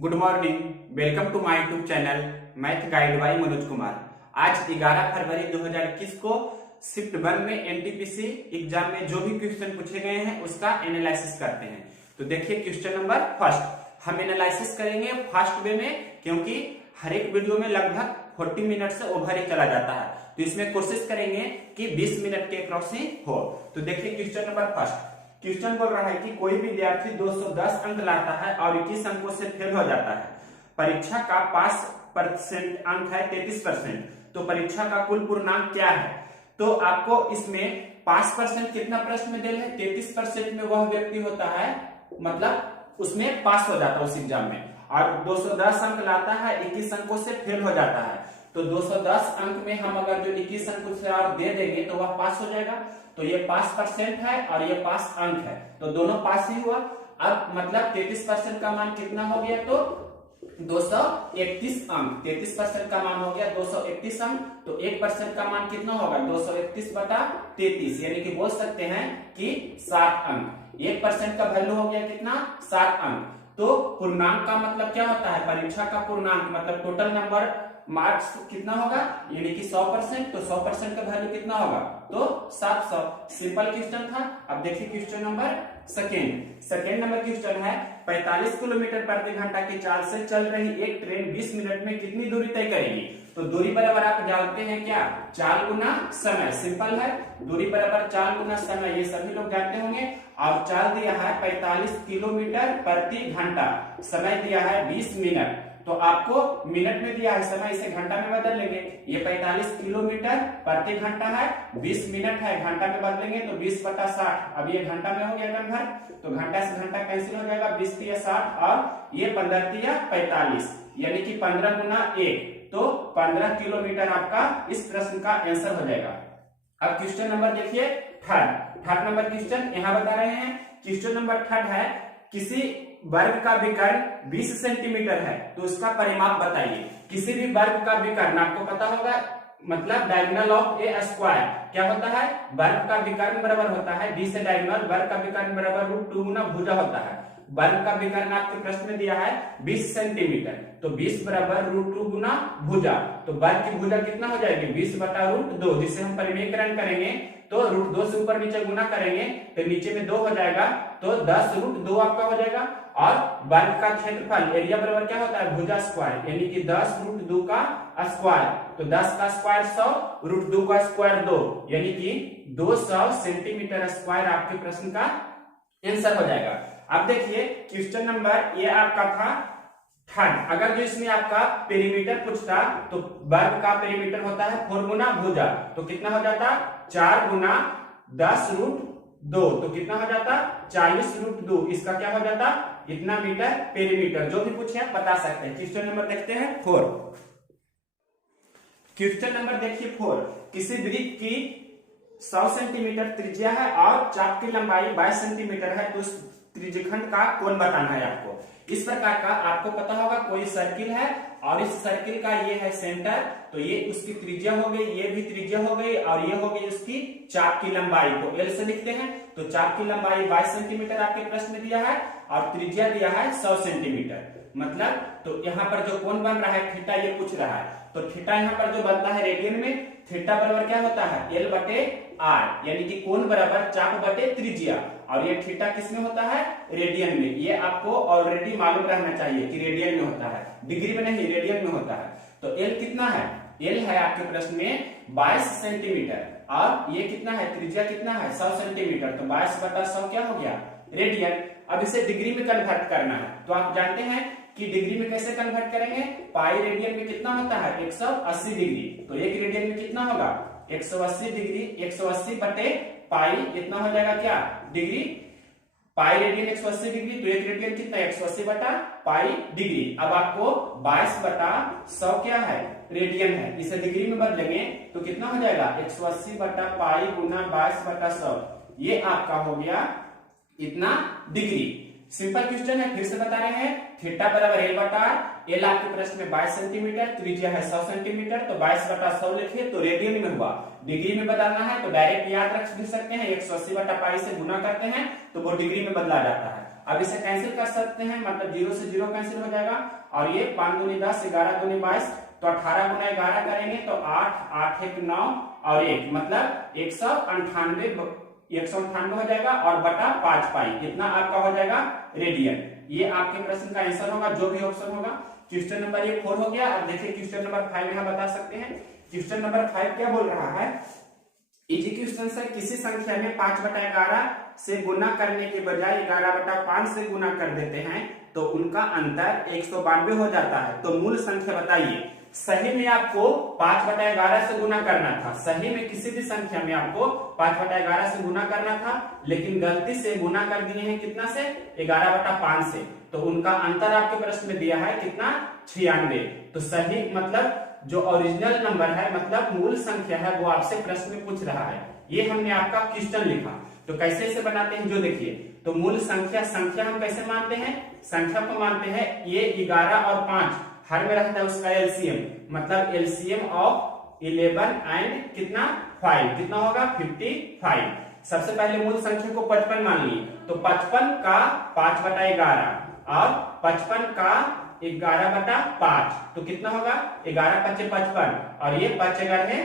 Good morning. Welcome to my YouTube channel math guide by Manoj Kumar. आज 11 फरवरी 2021 को shift 1 में NTPC exam में जो भी क्वेश्चन पूछे गए हैं उसका एनालिसिस करते हैं। तो देखिए क्वेश्चन नंबर फर्स्ट हम एनालिसिस करेंगे फास्ट वे में, क्योंकि हर एक वीडियो में लगभग 40 मिनट से ओवर ही चला जाता है, तो इसमें कोशिश करेंगे कि 20 मिनट के अक्रॉस ही हो। तो देखिए क्वेश्चन नंबर फर्स्ट। क्वेश्चन बोल रहा है कि कोई विद्यार्थी 210 अंक लाता है और 21 अंकों से फेल हो जाता है। परीक्षा का पास परसेंट अंक है 33%, तो परीक्षा का कुल पूर्णांक क्या है? तो आपको इसमें पास परसेंट कितना प्रश्न में दिया है? 33% में वह व्यक्ति होता है, मतलब उसमें पास हो जाता है उस एग्जाम में, और 210 अंक लाता है 21 अंकों से फेल हो जाता है। तो 210 अंक में हम अगर जो 21 अंक से और दे देंगे तो वह पास हो जाएगा। तो ये पास परसेंट है और ये पास अंक है, तो दोनों पास ही हुआ। अब मतलब 33% का मान कितना हो गया? तो 231 अंक। 33% का मान हो गया 231 अंक, तो 1% का मान कितना होगा? 231/33, यानी कि बोल सकते हैं कि 7 अंक। 1% का वैल्यू हो गया कितना? 7 अंक। तो पूर्णांक का मतलब क्या होता है? परीक्षा का पूर्णांक मतलब टोटल नंबर मार्क्स कितना होगा, यानी कि 100%। तो 100% का वैल्यू कितना होगा? तो 700। सिंपल क्वेश्चन था। अब देखिए question number second number question है 45 किलोमीटर प्रति घंटा की चाल से चल रही एक ट्रेन 20 मिनट में कितनी दूरी तय करेगी? तो दूरी बराबर आप जानते हैं क्या? चाल गुना समय। सिंपल है, दूरी बराबर चाल गुना समय, ये सभी लोग जानते होंगे। और चाल दिया है 45 किलोमीटर प्रति घंटा, समय दिया है 20 मिनट। तो आपको मिनट में दिया है समय, इसे घंटा में बदल लेंगे। ये 45 किलोमीटर प्रति घंटा है, 20 मिनट है, घंटा में बदलेंगे तो 20/60। अब ये घंटा में हो गया कन्वर्ट, तो घंटा से घंटा कैंसिल हो जाएगा, 20 तिया 60 और ये 15 तिया 45, यानी कि 15 गुना 1, तो 15 किलोमीटर आपका इस प्रश्न का आंसर हो जाएगा। अब क्वेश्चन नंबर देखिए थर्ड नंबर क्वेश्चन यहां बता रहे हैं। क्वेश्चन नंबर थर्ड है किसी वर्ग का विकर्ण 20 सेंटीमीटर है, तो उसका परिमाप बताइए। किसी भी वर्ग का विकर्ण आपको पता होगा, मतलब डायगोनल ऑफ ए स्क्वायर क्या होता है? वर्ग का विकर्ण बराबर होता है 20 से डायगोनल, वर्ग का विकर्ण बराबर √2 गुना भुजा होता है। वर्ग का विकर्ण आपके प्रश्न में दिया है 20 सेंटीमीटर, तो 20 बराबर √2 गुना भुजा। तो वर्ग की भुजा कितना हो जाएगी? 20/√2, जिसे हम परिमेयकरण करेंगे तो √2 से ऊपर नीचे गुना करेंगे तो नीचे में 2 हो जाएगा, तो 10√2 आपका हो जाएगा। और वर्ग का क्षेत्रफल एरिया बराबर क्या होता है? भुजा स्क्वायर, यानी कि 10√2 का स्क्वायर। तो 10 का स्क्वायर 100, √2 का स्क्वायर 2, यानी कि 200 सेंटीमीटर स्क्वायर आपके प्रश्न का आंसर हो जाएगा। अब देखिए क्वेश्चन नंबर ये आपका था थर्ड। अगर जो इसमें आपका पेरीमीटर पूछता तो वर्ग का पेरीमीटर होता है 4 गुना भुजा, तो कितना हो जाता? 4 गुना 10√2, तो कितना हो जाता? 40√2। इसका क्या हो जाता? इतना मीटर पेरीमीटर। जो भी पूछे आप बता सकते हैं। क्वेश्चन नंबर देखते हैं 4। क्वेश्चन नंबर देखिए 4। किसी वृत्त की 100 सेंटीमीटर त्रिज्या है और चाप की लंबाई 22 सेंटीमीटर है, तो उस त्रिज्यखंड का कोण बताना है आपको। इस प्रकार का आपको पता होगा कोई सर्किल है और इस सर्किल का ये है सेंटर, तो ये उसकी त्रिज्या हो गई, ये भी त्रिज्या हो गई, और ये हो गई उसकी चाप की लंबाई को L से लिखते हैं। तो चाप की लंबाई 22 सेंटीमीटर आपके प्रश्न में दिया है और त्रिज्या दिया है 100 सेंटीमीटर। मतलब तो यहाँ पर जो कोण बन रहा है थीटा, ये पूछ रहा है, तो थीटा यहाँ पर जो बनता है रेडियन में, थीटा बराबर क्या होता है? L/R, यानी कि कोण बराबर चाप बटे त्रिज्या। और ये थीटा किसमें होता है? रेडियन में। ये आपको ऑलरेडी मालूम रहना चाहिए कि रेडियन में होता है, डिग्री में नहीं, रेडियन में होता है। तो L कितना है? L है आपके प्रश्न में 22 सेंटीमीटर, और ये कितना है? त्रिज्या कितना है? 100 सेंटीमीटर। तो 22/100 क्या हो गया? रेडियन। अब इसे डिग्री में कन्वर्ट करना है, तो आप जानते हैं कि डिग्री में कैसे कन्वर्ट करेंगे? पाई रेडियन में कितना होता है? 180 डिग्री। तो एक रेडियन में कितना होगा? 180 डिग्री। 180 बटे पाई इतना हो जाएगा क्या? डिग्री। पाई रेडियन 180 डिग्री, तो एक रेडियन कितना? 180 बटा पाई डिग्री। अब आपको 22/100 क्या है? रेडियन है। इसे डिग्री में बदलेंगे तो कितना हो जाएगा? 180 बटा पाई गुना 22/100, ये आपका हो गया इतना डिग्री। सिंपल क्वेश्चन है, फिर से बता रहे हैं। थीटा बराबर L/R, L आपके प्रश्न में 22 सेंटीमीटर, त्रिज्या है 100 सेंटीमीटर, तो 22/100 लिखिए, तो रेडियन में हुआ। डिग्री में बदलना है तो डायरेक्ट याद रख भी सकते हैं, 180 बटा पाई से गुना करते हैं तो वो डिग्री में बदला जाता है। अब इसे कैंसिल कर सकते हैं, मतलब 0 से 0 कैंसिल हो जाएगा और ये 5 दूनी 10, 11 दूनी 22, तो 18 गुना 11 करेंगे तो 8, 8 1 9 और 1 मतलब 198 हो जाएगा और बटा 5 पाई, इतना आपका हो जाएगा रेडियन। ये आपके प्रश्न का आंसर होगा, जो भी ऑप्शन होगा। क्वेश्चन नंबर ये 4 हो गया। अब देखिए क्वेश्चन नंबर 5 यहाँ बता सकते हैं। क्वेश्चन नंबर 5 क्या बोल रहा है, इजी क्वेश्चन है, किसी संख्या में 5/11 से गुना करने के बजाय 11/5 से गुना कर देते हैं तो उनका अंतर 192 हो जाता है, तो मूल संख्या बताइए। सही में आपको 5/11 से गुना करना था, सही में किसी भी संख्या में आपको 5/11 से गुना करना था, लेकिन गलती से गुना कर दिए हैं कितना से, 11/5 से, तो उनका अंतर आपके प्रश्न में दिया है कितना, 96। तो सही मतलब जो ओरिजिनल नंबर है, मतलब मूल संख्या है, वो आपसे प्रश्न में पूछ रहा है। ये हमने आपका क्वेश्चन लिखा, तो कैसे इसे बनाते हैं जो देखिए। तो मूल संख्या हम कैसे मानते हैं, संख्या को मानते हैं ये 11 और 5 हर में रहता है उसका एलसीएम, मतलब एलसीएम ऑफ 11 एंड कितना 5, कितना होगा 55। सबसे पहले मूल संख्या को 55 मान लिए, तो 55 का 5/11 और 55 का 11/5, तो कितना होगा 11 5 55 और ये 5 है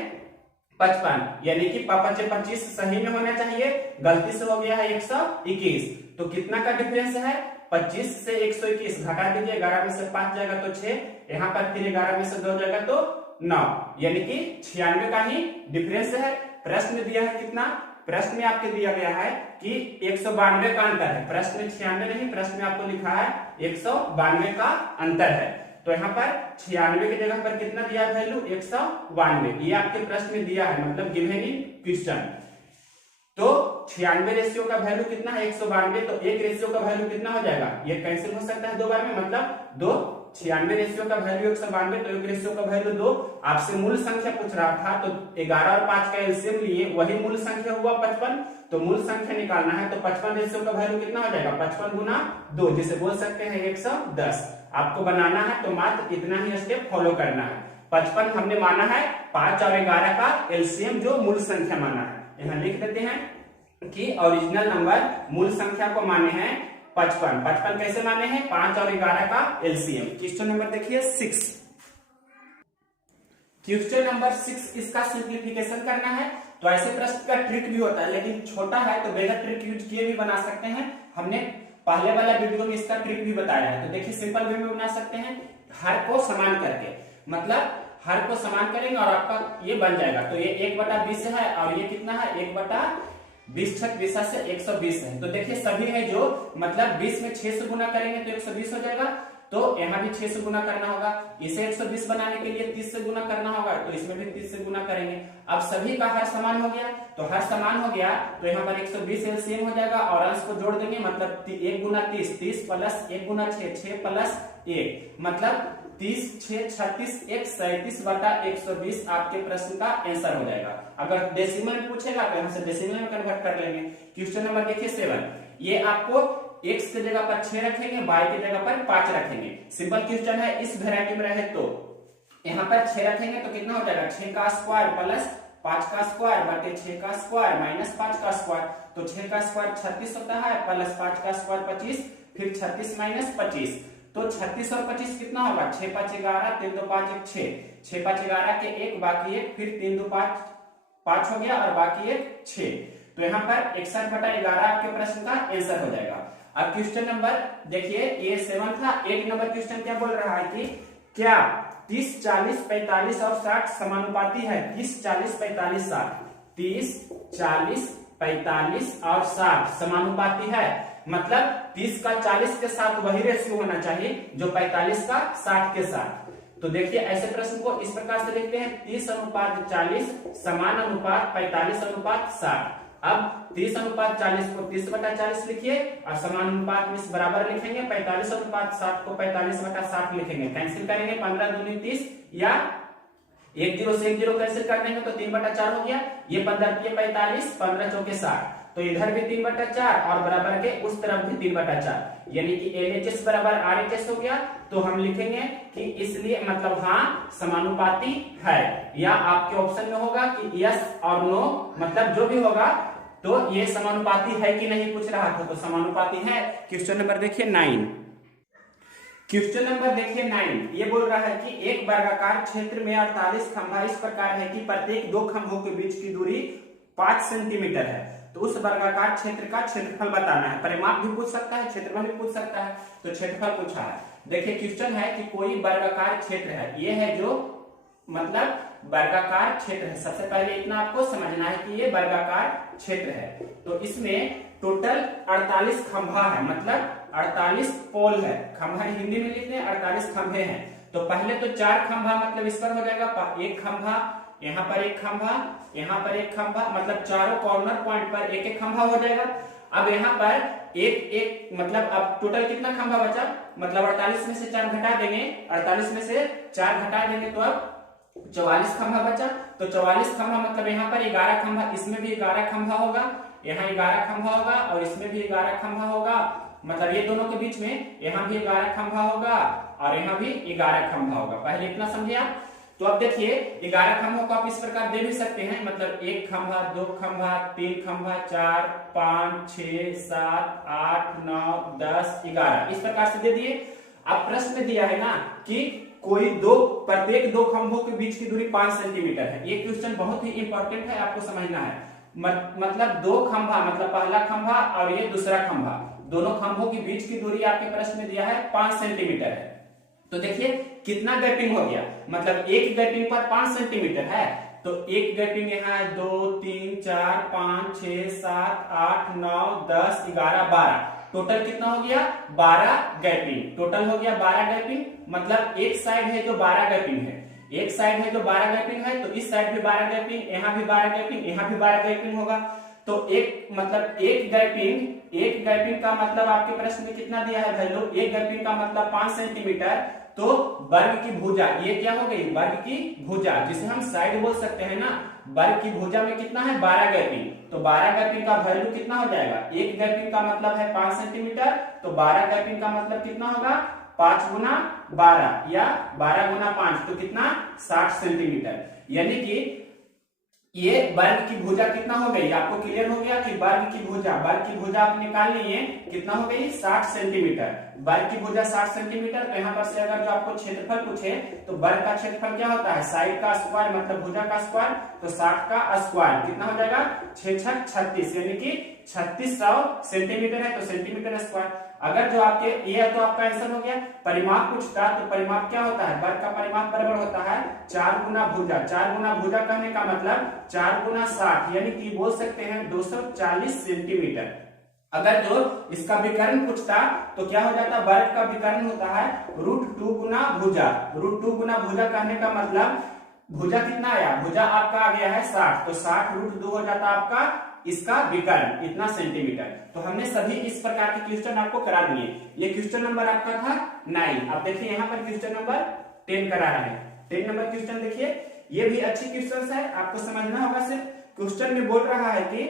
55, यानी कि 5 25 सही में होना चाहिए, गलती से हो गया है 121। तो कितना का डिफरेंस है, 25 से 121 घटा दीजिए, 11 में से 5 जाएगा तो 6, यहाँ पर फिर 11 में से 2 जाएगा तो 9, यानी कि 96 का ही डिफरेंस है। प्रश्न में दिया है कितना, प्रश्न में आपके दिया गया है कि 192 का अंतर है, प्रश्न में 96 नहीं, प्रश्न में आपको लिखा है 192 का अंतर है। तो यहाँ पर 96 की जगह पर कितना दिया वैल्यू, 192, ये आपके प्रश्न में दिया है, मतलब गिवन इन क्वेश्चन। तो 96 रेशियो का वैल्यू कितना है 192, तो एक रेशियो का वैल्यू कितना हो जाएगा, ये कैंसिल हो सकता है 2 बार में, मतलब 2, 96 रेशियो का वैल्यू 192, तो एक रेशियो का वैल्यू 2। आपसे मूल संख्या पूछ रहा था, तो 11 और 5 का एलसीएम लिए, वही मूल संख्या हुआ 55, तो मूल संख्या निकालना है, तो 55 रेशियो का वैल्यू कितना हो जाएगा, 55 गुना 2, जिसे बोल सकते हैं 110। आपको बनाना है तो मात्र इतना ही स्टेप फॉलो करना है। 55 हमने माना है, 5 और 11 का एलसीएम जो मूल संख्या माना है, यहाँ लिख देते हैं कि ओरिजिनल नंबर मूल संख्या को माने हैं 55। 55 कैसे माने हैं, 5 और 11 का एलसीएम। क्वेश्चन नंबर देखिए 6, क्वेश्चन नंबर 6, इसका सिंप्लीफिकेशन करना है। तो ऐसे प्रश्न का ट्रिक भी होता है, लेकिन छोटा है तो बगैर ट्रिक यूज किए भी बना सकते हैं। हमने पहले वाला वीडियो में इसका ट्रिक भी बताया है। तो देखिए सिंपल वे में बना सकते हैं, हर को समान करके, मतलब हर को समान करेंगे और आपका ये बन जाएगा। तो ये 1/20 है और ये कितना है 1/20 छक 20 से 120 है। तो देखिए सभी है जो, मतलब 20 में 6 से गुना करेंगे तो 120 हो जाएगा, तो यहाँ भी 6 से गुना करना होगा। इसे 120 बनाने के लिए 30 से गुना करना होगा, तो इसमें भी 30 से गुना करेंगे। अब सभी का हर समान हो गया, तो हर समान हो गया तो यहाँ पर 120 एलसीएम हो जाएगा और अंश को जोड़ देंगे, मतलब 1 गुना 30, 30 प्लस 1 गुना 6, 6 प्लस 1, मतलब 30 6 36 1 37/120 आपके प्रश्न का आंसर हो जाएगा। अगर डेसिमल में पूछेगा तो यहाँ से डेसिमल में कन्वर्ट कर लेंगे। क्वेश्चन नंबर देखिए 7, ये आपको x की जगह पर 6 रखेंगे, y की जगह पर 5 रखेंगे। सिंपल क्वेश्चन है, इस वैरायटी में रहे तो यहाँ पर 6 रखेंगे तो कितना हो जाएगा 6 का स्क्वायर प्लस 5 का स्क्वायर बटे 6 का स्क्वायर माइनस 5 का स्क्वायर, तो 6 का स्क्वायर 36 होता है प्लस 5 का स्क्वायर 25, फिर 36 माइनस 25, तो 36 और 25 कितना होगा 6 5 11, 3 2 5 1 6, 6 5 11 के 1 बाकी 1, फिर 3 2 5 हो गया और बाकी 1 6, तो यहाँ पर 61/11 आपके प्रश्न का आंसर हो जाएगा। अब क्वेश्चन नंबर देखिए, ये 7 था। 8 नंबर क्वेश्चन क्या बोल रहा है कि क्या 30 40 45 और 60 समानुपाती है। 30 40 45 60, 30 40 45 और 60 समानुपाती है, मतलब 30 का 40 के साथ वही रेशियो होना चाहिए जो 45 का 60 के साथ। तो देखिए ऐसे प्रश्न को इस प्रकार से लिखते हैं, 30:40 समान अनुपात 45:60। अब 30:40 को 30/40 लिखिए और समान अनुपात में बराबर लिखेंगे, 45:60 को 45/60 लिखेंगे। कैंसिल करेंगे, 15 दूनी 30 या 1 0 से 1 0 कैंसिल कर देंगे तो 3/4 हो गया। ये 15 के 45, 15 चौके 60, तो इधर भी 3/4 और बराबर के उस तरफ भी 3/4, यानी कि LHS बराबर RHS हो गया। तो हम लिखेंगे कि इसलिए मतलब हाँ समानुपाती है, या आपके ऑप्शन में होगा कि यस और नो, मतलब जो भी होगा तो ये समानुपाती है कि नहीं पूछ रहा था, तो समानुपाती है। क्वेश्चन नंबर देखिए 9। क्वेश्चन नंबर देखिए 9, ये बोल रहा है कि एक वर्गाकार क्षेत्र में 48 खंभा इस प्रकार है कि प्रत्येक दो खंभों के बीच की दूरी 5 सेंटीमीटर है। तो उस वर्गाकार क्षेत्र का क्षेत्रफल बताना है। परिमाप भी पूछ सकता है, क्षेत्रफल भी पूछ सकता है, तो क्षेत्रफल पूछा है। देखिए क्वेश्चन है कि कोई वर्गाकार क्षेत्र है, ये है जो मतलब वर्गाकार क्षेत्र है। सबसे पहले इतना आपको समझना है कि ये वर्गाकार क्षेत्र है। तो इसमें टोटल 48 खंभा है, मतलब 48 पोल है। खंभा हिंदी में लिखते हैं 48 खंभे हैं। तो पहले तो 4 खंभा मतलब इस पर हो जाएगा, एक खंभा, यहाँ पर एक खंभा, यहाँ पर एक खंभा, मतलब चारों कॉर्नर पॉइंट पर एक एक खंभा हो जाएगा। अब यहाँ पर एक एक मतलब अब टोटल कितना खंभा बचा, मतलब 48 में से 4 घटा देंगे, 48 में से 4 घटा देंगे तो अब 44 खंभा बचा। तो 44 खंभा मतलब यहाँ पर 11 खंभा, इसमें भी 11 खंभा होगा, यहाँ 11 खंभा होगा और इसमें भी 11 खंभा होगा। मतलब ये दोनों के बीच में यहाँ भी 11 खंभा होगा और यहाँ भी 11 खंभा होगा। पहले इतना समझे आप। तो अब देखिए 11 खंभों को आप इस प्रकार दे भी सकते हैं, मतलब 1 खंभा, 2 खंभा, 3 खंभा, 4, 5, 6, 7, 8, 9, 10, 11 इस प्रकार से दे दिए। अब प्रश्न में दिया है ना कि कोई प्रत्येक दो खंभों के बीच की दूरी 5 सेंटीमीटर है। ये क्वेश्चन बहुत ही इंपॉर्टेंट है, आपको समझना है। मतलब 2 खंभा, मतलब पहला खंभा और ये दूसरा खंभा, दोनों खंभों के बीच की दूरी आपके प्रश्न में दिया है 5 सेंटीमीटर है। तो देखिए कितना गैपिंग हो गया, मतलब एक गैपिंग पर 5 सेंटीमीटर है। तो एक गैपिंग यहाँ है 2, 3, 4, 5, 6, 7, 8, 9, 10, 11, 12। टोटल कितना हो गया 12 गैपिंग। टोटल हो गया 12 गैपिंग, मतलब एक साइड है जो 12 गैपिंग है, एक साइड है जो 12 गैपिंग है, तो इस साइड भी 12 गैपिंग, यहाँ भी 12 गैपिंग, यहाँ भी 12 गैपिंग होगा। तो एक मतलब एक गैपिंग का मतलब आपके प्रश्न में कितना दिया है वैल्यू, एक गैपिंग का मतलब 5 सेंटीमीटर। तो वर्ग की भुजा, ये क्या हो गई वर्ग की भुजा, जिसे हम साइड बोल सकते हैं ना। वर्ग की भुजा में कितना है 12 गैपिंग, तो 12 गैपिंग का वैल्यू कितना हो जाएगा, एक गैपिंग का मतलब है 5 सेंटीमीटर, तो 12 गैपिंग का मतलब कितना होगा 5 गुना 12 या 12 गुना 5, तो कितना 60 सेंटीमीटर। यानी कि ये वर्ग की भुजा कितना हो गई, आपको क्लियर हो गया कि वर्ग की भुजा आप निकाल लिए कितना हो गई 60 सेंटीमीटर। वर्ग की भुजा 60 सेंटीमीटर। तो यहाँ पर से अगर जो आपको क्षेत्रफल पूछे तो वर्ग का क्षेत्रफल क्या होता है, साइड का स्क्वायर मतलब भुजा का स्क्वायर, तो 60 का स्क्वायर कितना हो जाएगा 6 6 36, यानी कि 3600 सेंटीमीटर है, तो सेंटीमीटर स्क्वायर। अगर जो आपके ये तो आपका आंसर हो गया। परिमाप पूछता तो परिमाप क्या होता है, वर्ग का परिमाप बराबर होता है 4 गुना भुजा। 4 गुना भुजा कहने का मतलब 4 गुना 60, यानी कि बोल सकते हैं 240 सेंटीमीटर। अगर जो इसका विकर्ण पूछता तो क्या हो जाता, वर्ग का विकर्ण होता है √2 गुना भुजा। √2 गुना भुजा कहने का मतलब भुजा कितना आया, भुजा आपका आ गया है 60, तो 60 √2 हो जाता आपका इसका विकर्ण इतना सेंटीमीटर। तो हमने सभी इस प्रकार के क्वेश्चन आपको करा दिए। ये क्वेश्चन नंबर आपका था 9। अब देखिए यहाँ पर क्वेश्चन नंबर 10 करा रहा है। 10 नंबर क्वेश्चन देखिए, ये भी अच्छी क्वेश्चन है, आपको समझना होगा। सिर्फ क्वेश्चन में बोल रहा है कि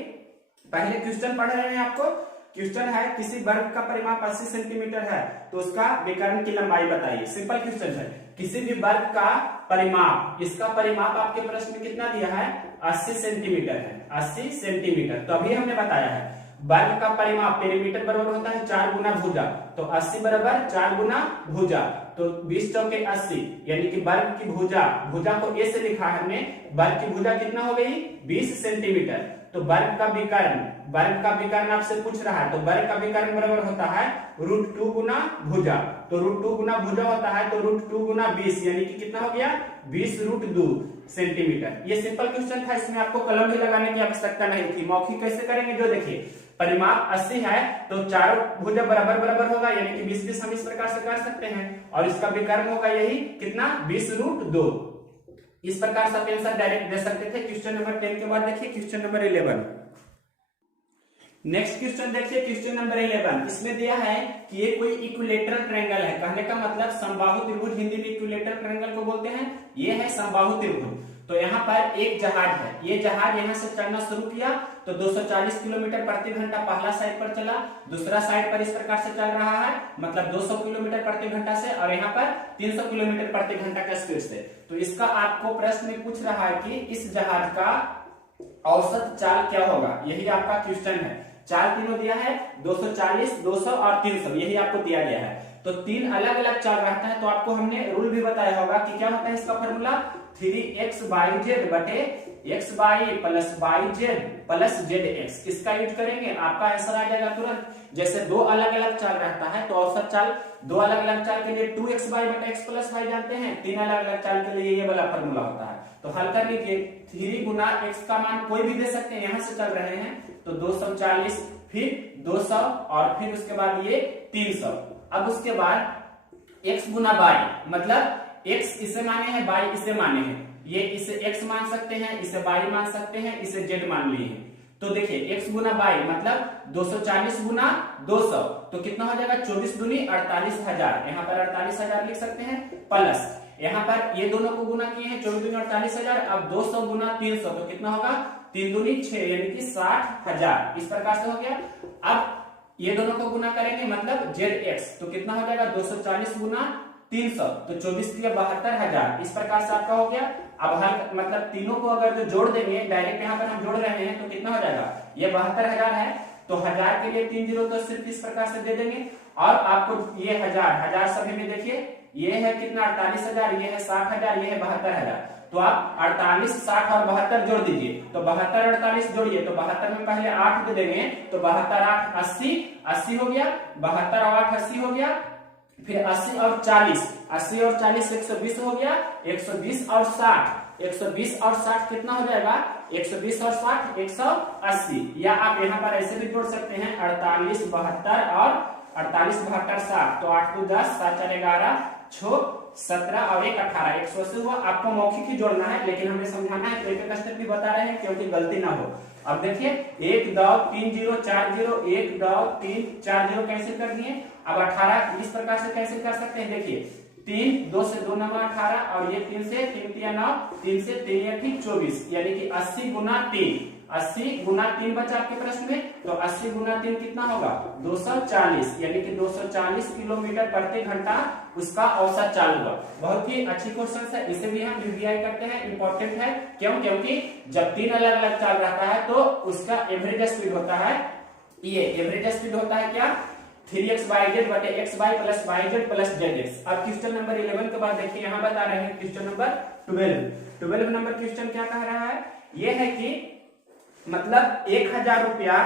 पहले क्वेश्चन पढ़ रहे हैं आपको। क्वेश्चन है किसी वर्ग का परिमाप 80 सेंटीमीटर है तो उसका विकर्ण की लंबाई बताइए। सिंपल क्वेश्चन है, किसी भी वर्ग का परिमाप, इसका परिमाप आपके प्रश्न में कितना दिया है 80 सेंटीमीटर है, 80 सेंटीमीटर। तो अभी हमने बताया है वर्ग का परिमाप पेरीमीटर बराबर होता है 4 गुना भुजा, तो 80 बराबर 4 गुना भुजा, तो 20 चौके 80, यानी कि वर्ग की भुजा को ए से लिखा है हमने। वर्ग की भुजा कितना हो गई 20 सेंटीमीटर। तो वर्ग का विकर्ण आपसे पूछ रहा है, तो वर्ग का विकर्ण बराबर होता है √2 गुना भुजा। तो √2 गुना भुजा होता है तो √2 गुना 20, यानी कि कितना हो गया 20 √2 सेंटीमीटर। ये सिंपल क्वेश्चन था, इसमें आपको कलम भी लगाने की आवश्यकता नहीं थी। मौखिक कैसे करेंगे, जो देखिए परिमाप 80 है तो चारों भुजा बराबर होगा, यानी कि 20 हम इस प्रकार से कर सकते हैं, और इसका विकर्ण होगा यही कितना 20 √2। इस प्रकार से आप आंसर डायरेक्ट दे सकते थे। क्वेश्चन नंबर 10 के बाद देखिए क्वेश्चन नंबर 11। नेक्स्ट क्वेश्चन देखिए क्वेश्चन नंबर 11। इसमें दिया है कि ये कोई इक्विलेटरल ट्रायंगल है, कहने का मतलब समबाहु त्रिभुज, हिंदी में इक्विलेटरल ट्रायंगल को बोलते हैं। ये है समबाहु त्रिभुज। तो यहाँ पर एक जहाज है, ये जहाज यहाँ से चलना शुरू किया तो 240 किलोमीटर प्रति घंटा पहला साइड पर चला, दूसरा साइड पर इस प्रकार से चल रहा है, मतलब 200 किलोमीटर प्रति घंटा से, और यहाँ पर 300 किलोमीटर प्रति घंटा का स्पीड से। तो इसका आपको प्रश्न में पूछ रहा है कि इस जहाज का औसत चाल क्या होगा, यही आपका क्वेश्चन है। चाल तीनों दिया है, 240, 200 और 300, यही आपको दिया गया है। तो तीन अलग अलग चाल रहता है, तो आपको हमने रूल भी बताया होगा कि क्या होता है इसका फॉर्मूला, 3xyz बटे xy plus yz plus zx, इसका यूज करेंगे आपका आंसर आ जाएगा तुरंत। जैसे दो अलग अलग चाल रहता है तो औसत चाल, दो अलग अलग चाल के लिए 2xy बटे x प्लस y जानते हैं, तीन अलग अलग चाल के लिए ये वाला फॉर्मूला होता है। तो हल कर लीजिए, 3 गुना x का मान कोई भी दे सकते हैं, यहां से चल रहे हैं तो 240, फिर 200 और फिर उसके बाद ये 300। अब उसके बाद x गुना y, मतलब x इसे माने हैं, y इसे माने हैं, ये इसे x मान सकते हैं, इसे y मान सकते हैं, इसे z मान लिए हैं। तो देखिए x गुना y मतलब 240 गुना 200, तो कितना हो जाएगा, 24 दूनी 48,000, यहाँ पर 48,000 लिख सकते हैं, प्लस यहाँ पर ये दोनों को गुना किए हैं, 24 दूनी 48,000, अब 200 गुना 300 तो कितना होगा, 3 दूनी 6 यानी कि 60,000, इस प्रकार से हो गया। अब ये दोनों को गुना करेंगे मतलब zx, तो कितना हो जाएगा 240 गुना 300, तो 24 के 72,000, इस प्रकार से आपका हो गया। अब हल मतलब तीनों को अगर जो जोड़ देंगे, डायरेक्ट यहाँ पर हम जोड़ रहे हैं, तो कितना हो जाएगा, ये 72,000 है, तो 1000 के लिए 3 जीरो तो सिर्फ इस प्रकार से दे देंगे। और आपको ये 1000 सभी में देखिए, ये है कितना 48,000, ये है 60,000, ये है 72,000, तो आप 48, 60 और 72 जोड़ दीजिए, तो 72 48 जोड़िए, तो 72 में पहले 8 दे देंगे, तो 72 8 80, 80 हो गया, 72 और 8 80 हो गया, फिर 80 और 40, 80 और 40 120 हो गया, 120 और 60, 120 और 60 कितना हो जाएगा, 120 और 60 180, या आप यहाँ पर ऐसे भी जोड़ सकते हैं 48 72 और 48 72 60, तो 8 को 10, 7 4 11, 6 17 और 1 18, 180 हुआ। आपको मौखिक ही जोड़ना है, लेकिन हमें समझाना है तो एक एक स्टेप भी बता रहे हैं क्योंकि गलती ना हो। अब देखिए 1 2 3 0 4 0, 1 2 3 4 0 कैंसिल कर दिए। अब 18 इस प्रकार से कैंसिल कर सकते हैं, देखिए 3 2 से 2 नंबर 18 और ये 3 से 3 3 9, 3 से 3 8 24, यानी कि 80 गुना 3, 80 गुना 3 बचा आपके प्रश्न में, तो 80 गुना 3 कितना होगा 240, यानी कि 240 किलोमीटर प्रति घंटा उसका औसत चाल होगा। बहुत ही अच्छी क्वेश्चन है, इसे भी हम रिवीआई करते हैं, इंपॉर्टेंट है। क्यों, क्योंकि जब तीन अलग अलग चाल रहता है तो उसका एवरेज स्पीड होता है, ये एवरेज स्पीड होता है क्या, 3xyz बटे xy plus yz plus zx। अब क्वेश्चन नंबर 11 के बाद देखिए यहाँ बता रहे हैं क्वेश्चन नंबर 12 नंबर क्वेश्चन क्या कह रहा है, ये है कि मतलब 1000 रुपया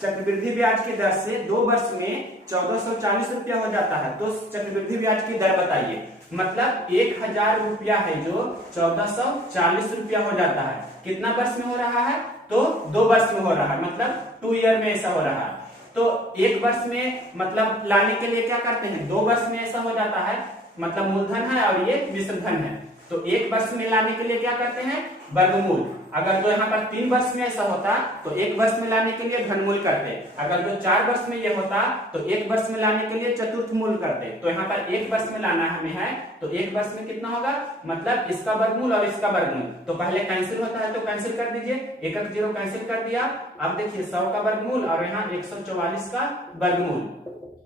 चक्रवृद्धि ब्याज की दर से 2 वर्ष में 1440 रुपया हो जाता है, तो चक्रवृद्धि ब्याज की दर बताइए। मतलब 1000 रुपया है जो 1440 रुपया हो जाता है, कितना वर्ष में हो रहा है, तो 2 वर्ष में हो रहा है, मतलब 2 ईयर में ऐसा हो रहा है। तो 1 वर्ष में मतलब लाने के लिए क्या करते हैं, 2 वर्ष में ऐसा हो जाता है, मतलब मूलधन है और ये मिश्र धन है, तो 1 वर्ष में लाने के लिए क्या करते हैं, वर्गमूल। अगर तो यहाँ पर 3 वर्ष में ऐसा होता तो 1 वर्ष में लाने के लिए घनमूल करते, अगर जो 4 वर्ष में ये होता तो 1 वर्ष में लाने के लिए चतुर्थ मूल करते। तो यहाँ पर 1 वर्ष में लाना हमें है, तो 1 वर्ष में कितना होगा, मतलब इसका वर्गमूल और इसका वर्गमूल, तो पहले कैंसिल होता है तो कैंसिल कर दीजिए, 1 1 0 कैंसिल कर दिया। अब देखिए 100 का वर्गमूल और यहाँ 144 का वर्गमूल,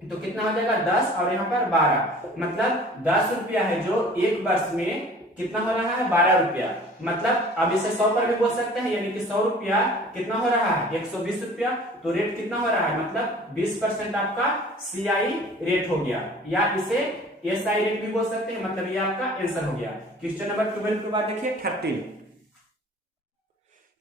तो कितना हो जाएगा 10 और यहाँ पर 12, मतलब 10 रुपया है जो 1 वर्ष में कितना हो रहा है, 12 रुपया। मतलब अब इसे 100 पर भी बोल सकते हैं, यानी कि 100 रुपया कितना हो रहा है, 120 रुपया, तो रेट कितना हो रहा है, मतलब 20% आपका CI रेट हो गया, या इसे SI रेट भी बोल सकते हैं, मतलब ये आपका आंसर हो गया। क्वेश्चन नंबर 12 के बाद देखिए 13,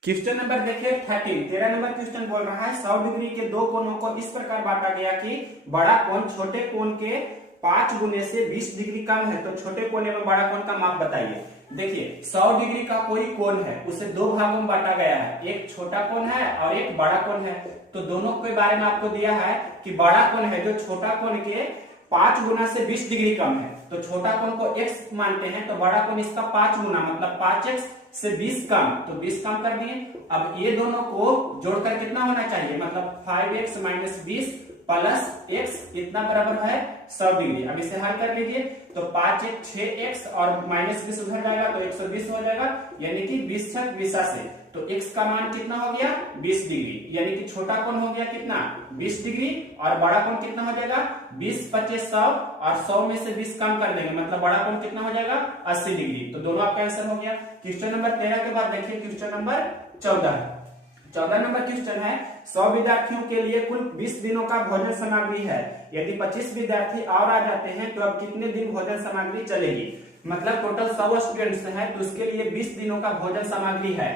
क्वेश्चन नंबर देखिए 13 नंबर क्वेश्चन बोल रहा है 100 डिग्री के दो कोनों को इस प्रकार बांटा गया कि बड़ा कोण छोटे कोण के 5 गुने से 20 डिग्री कम है, तो छोटे कोने में बड़ा कोण का माप बताइए। देखिए 100 डिग्री का कोई कोण है, उसे 2 भागों में बांटा गया है, एक छोटा कोण है और एक बड़ा कोण है। तो दोनों के बारे में आपको दिया है कि बड़ा कोण है जो छोटा कोण के 5 गुना से 20 डिग्री कम है, तो छोटा कोण को x मानते हैं, तो बड़ा कोण इसका 5 गुना मतलब 5x से 20 कम, तो 20 कम कर दिए। अब ये दोनों को जोड़कर कितना होना चाहिए, मतलब 5x माइनस 20 प्लस x इतना बराबर है 100 डिग्री। अब इसे हल कर लीजिए, तो 5x 6x और माइनस 20 उधर जाएगा तो 120 हो जाएगा, यानी कि 20 छक 20 से, तो x का मान कितना हो गया 20 डिग्री, यानी कि छोटा कोण हो गया कितना 20 डिग्री और बड़ा कोण कितना हो जाएगा 20 25 100, और 100 में से 20 कम कर देंगे, मतलब बड़ा कोण कितना हो जाएगा 80 डिग्री। तो दोनों आपका आंसर हो गया। क्वेश्चन नंबर 13 के बाद देखिए क्वेश्चन नंबर 14 नंबर क्वेश्चन है 100 विद्यार्थियों के लिए कुल 20 दिनों का भोजन सामग्री है। यदि 25 विद्यार्थी और आ जाते हैं तो अब कितने दिन भोजन सामग्री चलेगी। मतलब टोटल 100 स्टूडेंट्स हैं तो उसके लिए 20 दिनों का भोजन सामग्री है।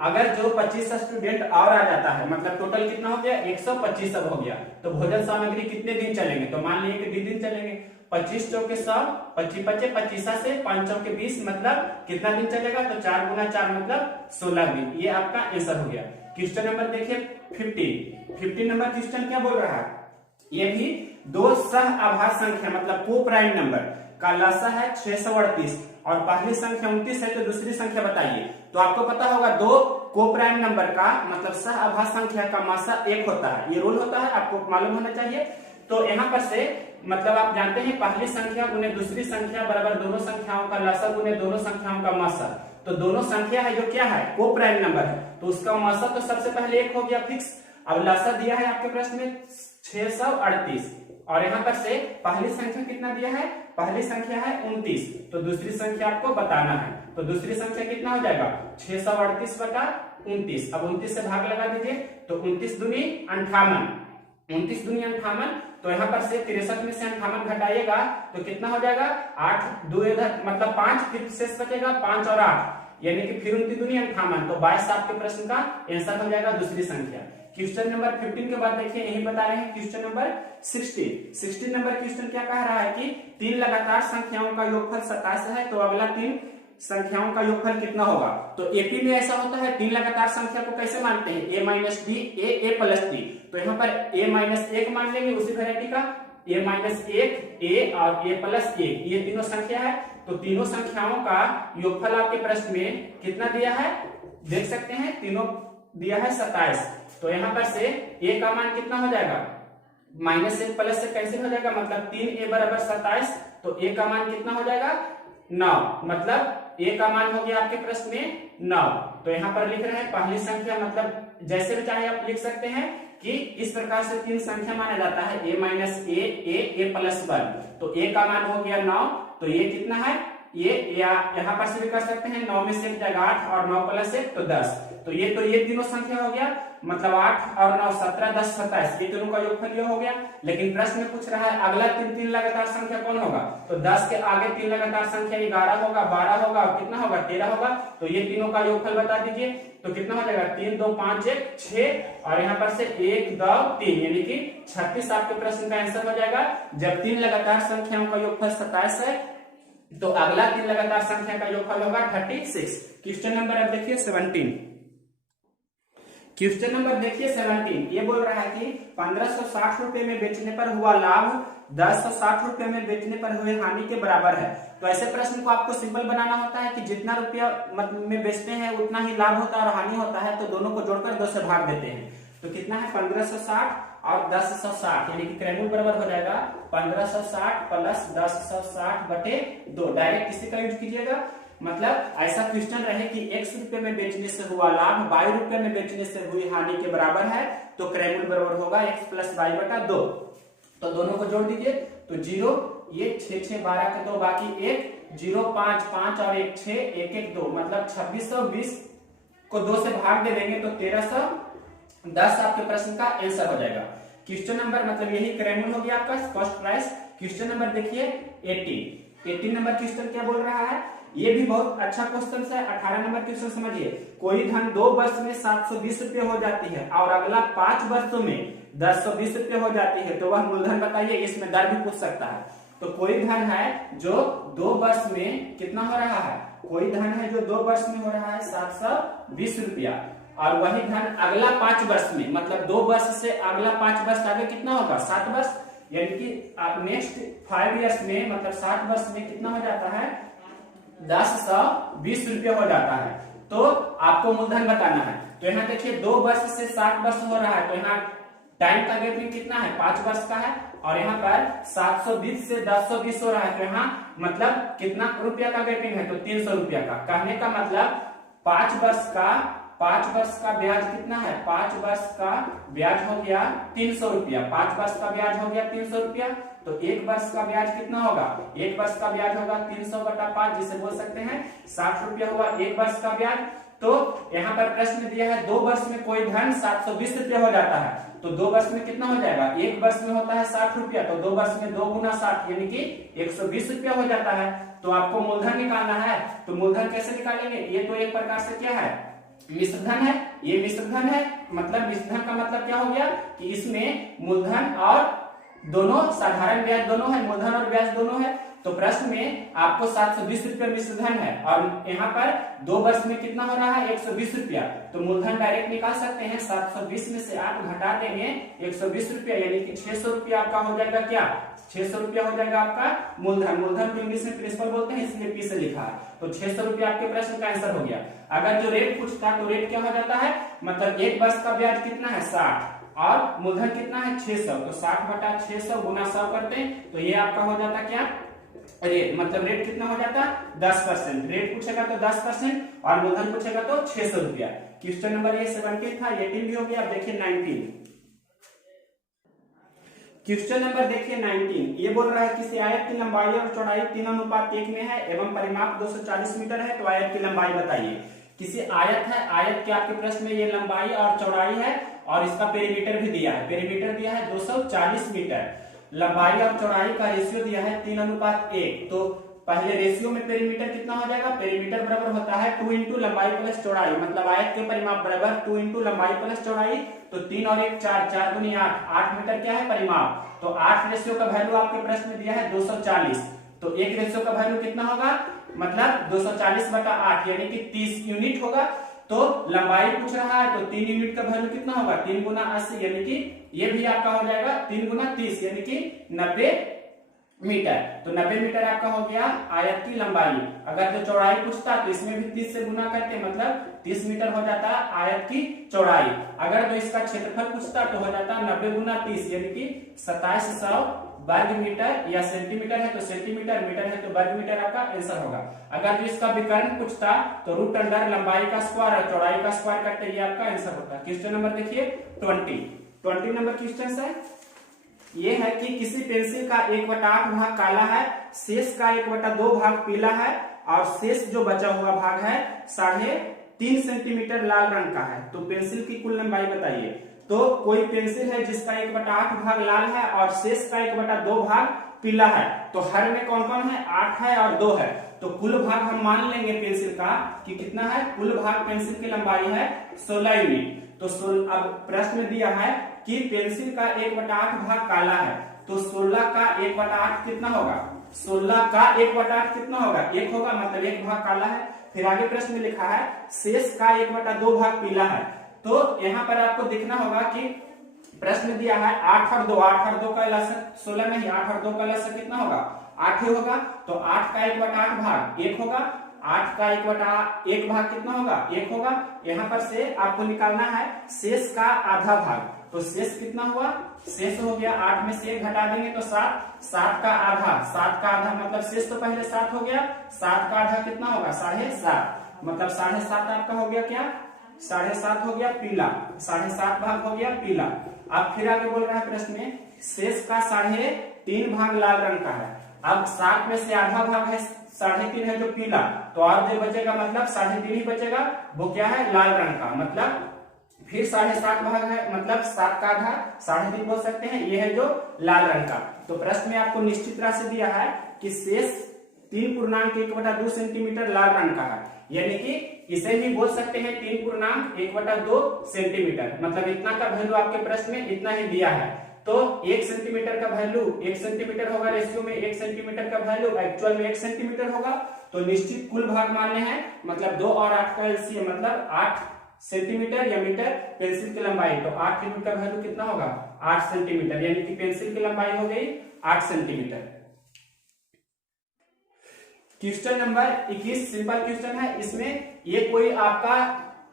अगर जो 25 स्टूडेंट और आ जाता है मतलब टोटल कितना हो गया 125 अब हो गया, तो भोजन सामग्री कितने दिन चलेंगे। तो मान लीजिए कि 2 दिन चलेंगे। 25 चौके 100, 25 पचे 25 से 5 चौके 20 मतलब कितना दिन चलेगा। तो 4 गुना 4 मतलब 16 दिन। ये आपका आंसर हो गया। क्वेश्चन नंबर देखिए 15 नंबर क्वेश्चन क्या बोल रहा है। ये भी दो सह आभाज्य संख्या मतलब को प्राइम नंबर का लसा है 638 और पहली संख्या 29 है तो दूसरी संख्या बताइए। तो आपको पता होगा दो को प्राइम नंबर का मतलब सह आभाज्य संख्या का मासा 1 होता है। ये रूल होता है, आपको मालूम होना चाहिए। तो यहाँ पर से मतलब आप जानते हैं पहली संख्या गुने दूसरी संख्या बराबर दोनों संख्याओं का लसा गुने दोनों संख्याओं का मासा। तो दोनों संख्या है जो क्या है को प्राइम नंबर है तो उसका मासा तो सबसे पहले 1 हो गया फिक्स। अब लसा दिया है आपके प्रश्न में 638 और यहाँ पर से पहली संख्या कितना दिया है, पहली संख्या है 29 तो दूसरी संख्या आपको बताना है। तो दूसरी संख्या कितना हो जाएगा 638 बटा 29। अब 29 से भाग लगा दीजिए तो 29 दूनी 58, 29 दूनी 58। तो यहाँ पर से 63 में से 58 घटाइएगा तो कितना हो जाएगा 8 2 इधर मतलब 5 फिर शेष बचेगा 5 और 8 यानी कि फिर 29 दूनी 58। तो 22 आपके प्रश्न का आंसर हो जाएगा दूसरी संख्या। क्वेश्चन नंबर 15 के बाद देखिए यही बता रहे हैं क्वेश्चन नंबर 16 नंबर क्वेश्चन क्या कह रहा है कि 3 लगातार संख्याओं का योगफल 27 है तो अगला 3 संख्याओं का योगफल कितना होगा। तो एपी में ऐसा होता है 3 लगातार संख्या को कैसे मानते हैं a minus D A plus D. तो यहाँ पर a माइनस 1 मान लेंगे उसी वैरायटी का a माइनस 1 a और a प्लस 1 ये तीनों संख्या है। तो तीनों संख्याओं का योगफल आपके प्रश्न में कितना दिया है देख सकते हैं, तीनों दिया है 27। तो यहाँ पर से a का मान कितना हो जाएगा माइनस 1 प्लस से कैंसिल हो जाएगा मतलब 3a बराबर 27। तो a का मान कितना हो जाएगा 9 मतलब a का मान हो गया आपके प्रश्न में 9। तो यहाँ पर लिख रहे हैं पहली संख्या मतलब जैसे भी चाहे आप लिख सकते हैं कि इस प्रकार से 3 संख्या माना जाता है a माइनस a प्लस 1। तो a का मान हो गया 9 तो ये कितना है ये यहाँ पर से भी कर सकते हैं 9 में से 1 जाएगा 8 और 9 प्लस 1 तो 10। तो ये तीनों संख्या हो गया मतलब 8 और 9 17 10 27 ये तीनों का योगफल ये हो गया। लेकिन प्रश्न में पूछ रहा है अगला 3 लगातार संख्या कौन होगा। तो 10 के आगे 3 लगातार संख्या 11 होगा 12 होगा और कितना होगा 13 होगा। तो ये तीनों का योगफल बता दीजिए। तो कितना हो जाएगा 3 2 5 1 6 और यहाँ पर से 1 2 3 यानी कि 36 आपके प्रश्न का आंसर हो जाएगा। जब 3 लगातार संख्याओं का योगफल 27 है तो अगला 3 लगातार संख्या का योगफल होगा 36। क्वेश्चन नंबर अब देखिए 17। क्वेश्चन नंबर देखिए 17 ये बोल रहा है कि 1560 रुपए में बेचने पर हुआ लाभ 1060 रुपए में बेचने पर हुए हानि के बराबर है। तो ऐसे प्रश्न को आपको सिंपल बनाना होता है कि जितना रुपया में बेचते हैं उतना ही लाभ होता है और हानि होता है। तो दोनों को जोड़कर 2 से भाग देते हैं। तो कितना है 1560 और 1060 यानी कि क्रैमूल बराबर हो जाएगा 1560 प्लस 1060 बटे 2। डायरेक्ट इसी का यूज कीजिएगा। मतलब ऐसा क्वेश्चन रहे कि x रुपए में बेचने से हुआ लाभ y रुपए में बेचने से हुई हानि के बराबर है तो क्रैमूल बराबर होगा x प्लस y बटा 2। तो दोनों को जोड़ दीजिए तो 0 ये 6 6 12 के 2 बाकी 1 0 5 5 और 1 6 1 1 2 मतलब 2620 को 2 से भाग दे देंगे तो 1310 आपके प्रश्न का आंसर हो जाएगा। क्वेश्चन नंबर मतलब यही क्रैमूल हो गया आपका फर्स्ट प्राइस। क्वेश्चन नंबर देखिए 18 नंबर क्वेश्चन क्या बोल रहा है। ये भी बहुत अच्छा क्वेश्चन है। 18 नंबर क्वेश्चन समझिए। कोई धन 2 वर्ष में 720 रुपये हो जाती है और अगला 5 वर्षों में 1020 रुपये हो जाती है तो वह मूलधन बताइए। इसमें दर भी पूछ सकता है। तो कोई धन है जो 2 वर्ष में कितना हो रहा है, कोई धन है जो 2 वर्ष में हो रहा है 720 रुपया और वही धन अगला 5 वर्ष में मतलब 2 वर्ष से अगला 5 वर्ष आगे कितना होगा 7 वर्ष यानी कि नेक्स्ट 5 इयर्स में मतलब 7 वर्ष में कितना हो जाता है 1020 रुपये हो जाता है। तो आपको मूलधन बताना है। तो यहाँ देखिए 2 वर्ष से 7 वर्ष हो रहा है तो यहाँ टाइम का गैपिंग कितना है 5 वर्ष का है और यहाँ पर 720 से 1020 हो रहा है तो यहाँ मतलब कितना रुपया का गैपिंग है तो 300 रुपया का। कहने का मतलब 5 वर्ष का ब्याज कितना है 5 वर्ष का ब्याज हो गया 300 रुपया। 5 वर्ष का ब्याज हो गया 300 रुपया तो 1 वर्ष का ब्याज कितना होगा 1 वर्ष का ब्याज होगा 300 बटा 5 जिसे बोल सकते हैं 60 रुपया हुआ 1 वर्ष का ब्याज। तो यहाँ पर प्रश्न दिया है 2 वर्ष में कोई धन 720 रुपया हो जाता है, तो 2 वर्ष में कितना हो जाएगा, 1 वर्ष में होता है 60 रुपया, तो 2 वर्ष में 2 गुना 60 यानी कि 120 रुपया हो जाता है। तो आपको मूलधन निकालना है, तो मूलधन कैसे निकालेंगे, ये तो एक प्रकार से क्या है, मिश्रधन है, ये मिश्रधन है। मतलब मिश्रधन का मतलब क्या हो गया कि इसमें मूलधन और दोनों साधारण ब्याज दोनों है, मूलधन और ब्याज दोनों है। तो प्रश्न में आपको 720 रुपया मिश्रधन है और यहाँ पर 2 वर्ष में कितना हो रहा है, 120 रुपया। तो मूलधन डायरेक्ट निकाल सकते हैं, 720 में से 8 घटा देंगे 120 रुपया यानी कि 600 रुपया आपका हो जाएगा, क्या 600 रुपया हो जाएगा आपका मूलधन। मूलधन को इंग्लिश में प्रिंसिपल बोलते हैं, इसलिए पी से लिखा है। तो 600 रुपया आपके प्रश्न का आंसर हो गया। अगर जो रेट पूछता तो रेट क्या हो जाता है, मतलब 1 वर्ष का ब्याज कितना है 60 और मूलधन कितना है 600, तो 60 बटा 600 गुना 100 करते हैं, तो ये आपका हो जाता क्या रेट, मतलब रेट कितना हो जाता है 10%। रेट पूछेगा तो 10% और मूलधन पूछेगा तो 600 रुपया। क्वेश्चन नंबर ये 17 था, 18 भी हो गया। अब देखिए 19, क्वेश्चन नंबर देखिए 19, ये बोल रहा है किसी आयत की लंबाई और चौड़ाई 3:1 में है एवं परिमाप 240 मीटर है, तो आयत की लंबाई बताइए। किसी आयत है, आयत के आपके प्रश्न में ये लंबाई और चौड़ाई है और इसका पेरीमीटर भी दिया है, पेरीमीटर दिया है 240 मीटर। लंबाई और चौड़ाई का रेशियो दिया है 3:1, तो पहले रेशियो में पेरीमीटर कितना हो जाएगा, पेरीमीटर बराबर होता है 2 इंटू लंबाई प्लस चौड़ाई, मतलब आयत के परिमाप बराबर 2 इंटू लंबाई प्लस चौड़ाई, तो 3 और 1 4, 4 दूनी 8, 8 मीटर क्या है परिमाप। तो 8 रेशियो का वैल्यू आपके प्रश्न में दिया है 240, तो 1 रेशियो का वैल्यू कितना होगा, मतलब 240 बटा 8 यानी कि 30 यूनिट होगा। तो लंबाई पूछ रहा है तो 3 यूनिट का वैल्यू कितना होगा, 3 गुना 80 यानी कि ये भी आपका हो जाएगा 3 गुना 30 यानी कि 90 मीटर। तो 90 मीटर आपका हो गया आयत की लंबाई। अगर जो चौड़ाई पूछता तो इसमें भी 30 से गुना करते, मतलब 30 मीटर हो जाता आयत की चौड़ाई। अगर जो इसका क्षेत्रफल पूछता तो हो जाता 90 गुना 30 यानी कि 2700 वर्ग मीटर, या सेंटीमीटर है तो सेंटीमीटर, मीटर है तो वर्ग मीटर आपका आंसर होगा। अगर जो इसका विकर्ण पूछता तो रूट अंडर लंबाई का स्क्वायर और चौड़ाई का स्क्वायर करते, ये आपका आंसर होता है। क्वेश्चन नंबर देखिए 20 नंबर क्वेश्चन है, ये है कि किसी पेंसिल का 1/8 भाग काला है, शेष का 1/2 भाग पीला है और शेष जो बचा हुआ भाग है 3.5 सेंटीमीटर लाल रंग का है, तो पेंसिल की कुल लंबाई बताइए। तो कोई पेंसिल है जिसका 1/8 भाग लाल है और शेष का 1/2 भाग पीला है, तो हर में कौन कौन है, 8 है और 2 है, तो कुल भाग हम मान लेंगे पेंसिल का कि कितना है, कुल भाग पेंसिल की लंबाई है 16 यूनिट। तो अब प्रश्न दिया है कि पेंसिल का 1/8 भाग काला है, तो 16 का 1/8 कितना होगा, 16 का 1/8 कितना होगा, 1 होगा, मतलब 1 भाग काला है। फिर आगे प्रश्न में लिखा है शेष का 1/2 भाग पीला है, तो यहाँ पर आपको देखना होगा कि प्रश्न दिया है 8 और 2, 8 और 2 का लसक 16 नहीं, 8 और 2 का लसक कितना होगा, 8 ही होगा, तो 8 का 1/8 भाग 1 होगा, 8 का 1/1 भाग कितना होगा, 1 होगा। यहाँ पर से आपको निकालना है शेष का आधा भाग, तो शेष कितना हुआ, शेष हो गया 8 में से 1 घटा देंगे तो 7, 7 का आधा, 7 का आधा मतलब शेष तो पहले 7 हो गया, 7 का आधा कितना होगा 7.5, मतलब 7.5 आपका हो गया क्या, 7.5 हो गया पीला, 7.5 भाग हो गया पीला। अब फिर आगे बोल रहा है प्रश्न में शेष का 3.5 भाग लाल रंग का है। अब 7 में से आधा भाग है 3.5 है जो पीला, तो और जो बचेगा मतलब 3.5 ही बचेगा, वो क्या है लाल रंग का, मतलब फिर 7.5 भाग है, मतलब 7 का आधा 3.5 बोल सकते हैं, ये है जो लाल रंग का। तो प्रश्न में आपको निश्चित राशि दिया है कि शेष 3.1/2 सेंटीमीटर लाल रंग का है, यानी कि इसे भी बोल सकते हैं 3.1/2 सेंटीमीटर, मतलब इतना का वैल्यू आपके प्रश्न में इतना ही दिया है। तो 1 सेंटीमीटर का वैल्यू 1 सेंटीमीटर होगा, रेशियो में 1 सेंटीमीटर का वैल्यू एक्चुअल में 1 सेंटीमीटर होगा, तो निश्चित कुल भाग मानने हैं, मतलब 2 और 8 का एलसीएम मतलब 8 सेंटीमीटर या मीटर पेंसिल की लंबाई, तो 8 यूनिट का वैल्यू कितना होगा 8 सेंटीमीटर, यानी कि पेंसिल की लंबाई हो गई 8 centimetre. Question number 21 simple question है, इसमें ये कोई आपका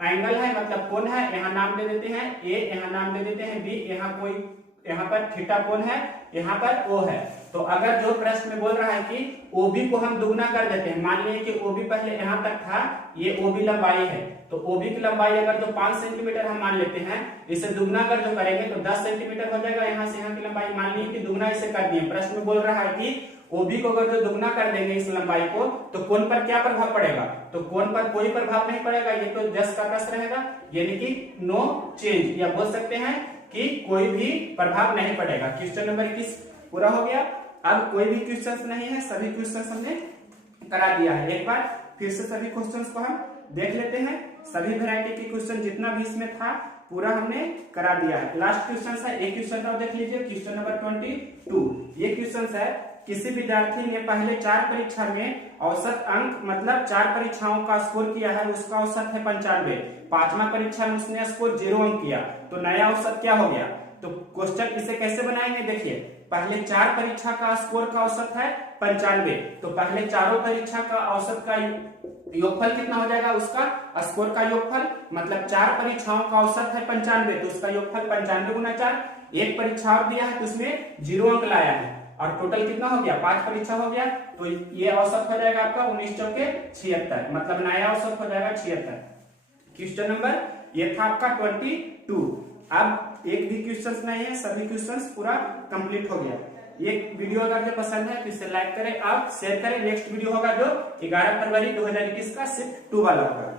एंगल है, मतलब कोण है, यहाँ नाम दे देते हैं ए, यहाँ नाम दे देते हैं बी, यहाँ पर थीटा कोण है, यहाँ पर ओ है। तो अगर जो प्रश्न में बोल रहा है कि ओबी को हम दुगना कर देते हैं, मान लीजिए कि ओबी पहले यहाँ तक था, ये ओबी लंबाई है, तो ओबी की लंबाई अगर जो 5 सेंटीमीटर हम मान लेते हैं, इसे दुगना कर जो करेंगे तो 10 सेंटीमीटर हो जाएगा, यहाँ से यहाँ की लंबाई मान लीजिए कि दुगना इसे कर दिए। प्रश्न में बोल रहा है कि ओबी को अगर जो दुगना कर देंगे इस लंबाई को, तो कोण पर क्या प्रभाव पड़ेगा? तो कोण पर कोई प्रभाव नहीं पड़ेगा, ये तो जस्ट का तस रहेगा, यानी कि नो चेंज, या बोल सकते हैं कि कोई भी प्रभाव नहीं पड़ेगा। क्वेश्चन नंबर 21 पूरा हो गया। अब कोई भी क्वेश्चन नहीं है, सभी क्वेश्चन हमने करा दिया है। एक बार फिर से सभी क्वेश्चंस को हम देख लेते हैं। सभी वैरायटी के क्वेश्चन जितना भी इसमें था पूरा हमने करा दिया है। लास्ट क्वेश्चन है, एक क्वेश्चन और देख लीजिए, क्वेश्चन नंबर 22। ये क्वेश्चन है, किसी विद्यार्थी ने पहले 4 परीक्षा में औसत अंक मतलब 4 परीक्षाओं का स्कोर किया है, उसका औसत है 95। 5वां परीक्षा में उसने स्कोर 0 अंक किया, तो नया औसत क्या हो गया? तो क्वेश्चन इसे कैसे बनाएंगे? देखिए, पहले 4 परीक्षा का स्कोर का औसत है 95, तो पहले चारों परीक्षा का औसत का योगफल कितना हो जाएगा? उसका स्कोर का योगफल, मतलब 4 परीक्षाओं का औसत है 95, तो उसका योगफल 95 गुना 4। एक परीक्षा और दिया है तो उसमें 0 अंक लाया है, और टोटल कितना हो गया? 5 परीक्षा हो गया, तो ये औसत हो जाएगा आपका 19 चौके 76, मतलब नया औसत हो जाएगा 76। क्वेश्चन नंबर ये था आपका 22। अब एक भी क्वेश्चन नहीं है, सभी क्वेश्चन पूरा कंप्लीट हो गया। ये वीडियो अगर जो पसंद है तो इसे लाइक करें, आप शेयर करें। नेक्स्ट वीडियो होगा जो 11 फरवरी 2021 का शिफ्ट 2 वाला होगा।